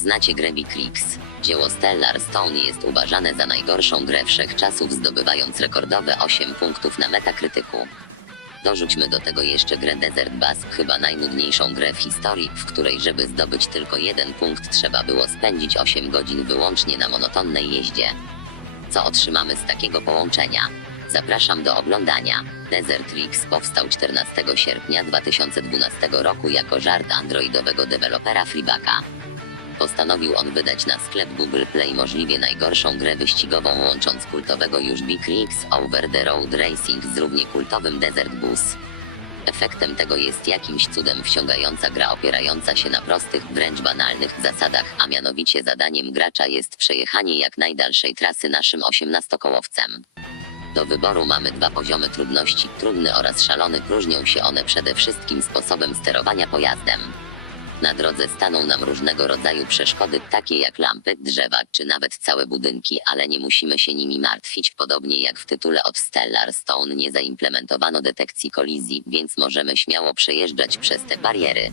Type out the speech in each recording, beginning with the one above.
Znacie grę Biclix. Dzieło Stellar Stone jest uważane za najgorszą grę wszechczasów, zdobywając rekordowe 8 punktów na Metakrytyku. Dorzućmy do tego jeszcze grę Desert Bass, chyba najnudniejszą grę w historii, w której żeby zdobyć tylko jeden punkt trzeba było spędzić 8 godzin wyłącznie na monotonnej jeździe. Co otrzymamy z takiego połączenia? Zapraszam do oglądania. Desert Rix powstał 14 sierpnia 2012 roku jako żart androidowego dewelopera Freebacka. Postanowił on wydać na sklep Google Play możliwie najgorszą grę wyścigową łącząc kultowego już Big Leagues Over the Road Racing z równie kultowym Desert Bus. Efektem tego jest jakimś cudem wciągająca gra opierająca się na prostych, wręcz banalnych zasadach, a mianowicie zadaniem gracza jest przejechanie jak najdalszej trasy naszym 18-kołowcem. Do wyboru mamy dwa poziomy trudności, trudny oraz szalony. Różnią się one przede wszystkim sposobem sterowania pojazdem. Na drodze staną nam różnego rodzaju przeszkody, takie jak lampy, drzewa czy nawet całe budynki, ale nie musimy się nimi martwić. Podobnie jak w tytule od Stellar Stone nie zaimplementowano detekcji kolizji, więc możemy śmiało przejeżdżać przez te bariery.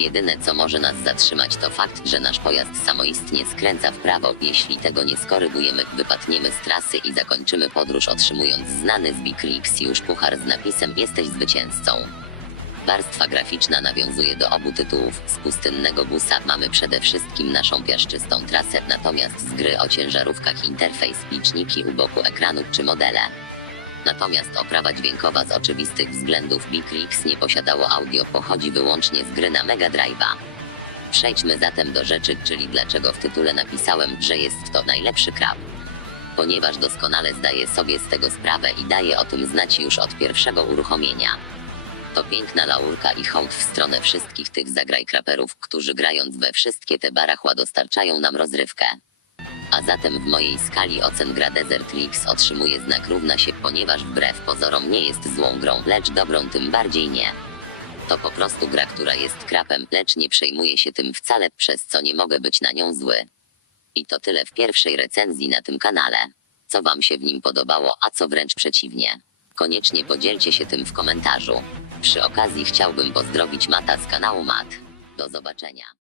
Jedyne co może nas zatrzymać to fakt, że nasz pojazd samoistnie skręca w prawo. Jeśli tego nie skorygujemy, wypadniemy z trasy i zakończymy podróż otrzymując znany z Biclix już puchar z napisem Jesteś zwycięzcą. Warstwa graficzna nawiązuje do obu tytułów. Z pustynnego busa mamy przede wszystkim naszą piaszczystą trasę, natomiast z gry o ciężarówkach interfejs, liczniki u boku ekranu czy modele. Natomiast oprawa dźwiękowa z oczywistych względów Biclix nie posiadało audio, pochodzi wyłącznie z gry na Mega Drive'a. Przejdźmy zatem do rzeczy, czyli dlaczego w tytule napisałem, że jest to najlepszy krab. Ponieważ doskonale zdaję sobie z tego sprawę i daję o tym znać już od pierwszego uruchomienia. To piękna laurka i hołd w stronę wszystkich tych zagraj kraperów, którzy grając we wszystkie te barachła dostarczają nam rozrywkę. A zatem w mojej skali ocen gra Desert Leaks otrzymuje znak równa się, ponieważ wbrew pozorom nie jest złą grą, lecz dobrą tym bardziej nie. To po prostu gra, która jest krapem, lecz nie przejmuję się tym wcale, przez co nie mogę być na nią zły. I to tyle w pierwszej recenzji na tym kanale. Co wam się w nim podobało, a co wręcz przeciwnie? Koniecznie podzielcie się tym w komentarzu. Przy okazji chciałbym pozdrowić Mata z kanału Mat. Do zobaczenia.